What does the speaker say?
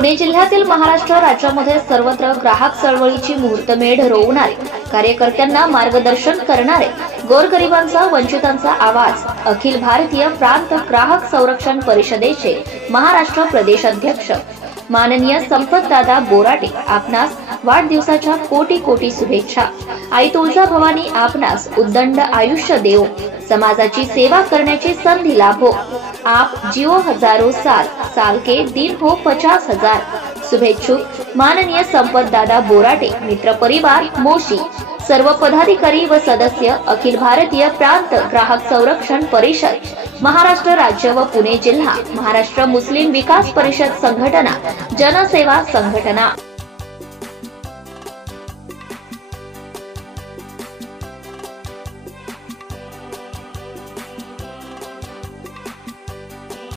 पुणे जिल्ह्यातील महाराष्ट्र राज्यामध्ये सर्वत्र ग्राहक चळवळीची मुहूर्तमेढ रोवणारे, कार्यकर्त्यांना मार्गदर्शन करणारे, गोरगरिबांचा वंचितांचा आवाज अखिल भारतीय प्रांत ग्राहक संरक्षण परिषदेचे महाराष्ट्र प्रदेशाध्यक्ष माननीय संपतदादा बोराटे आपणास वाढदिवसाच्या कोटी कोटी शुभेच्छा। आई तुळजा भवानी आपणास उद्दंड आयुष्य देवो, समाजाची सेवा करण्याची संधी लाभो। आप जियो हजारों साल, साल के दिन हो 50,000। शुभेच्छुक माननीय संपतदादा बोराटे, मित्र परिवार मोशी, सर्व पदाधिकारी व सदस्य अखिल भारतीय प्रांत ग्राहक संरक्षण परिषद महाराष्ट्र राज्य व पुणे जिल्हा, महाराष्ट्र मुस्लिम विकास परिषद संघटना, जनसेवा संघटना।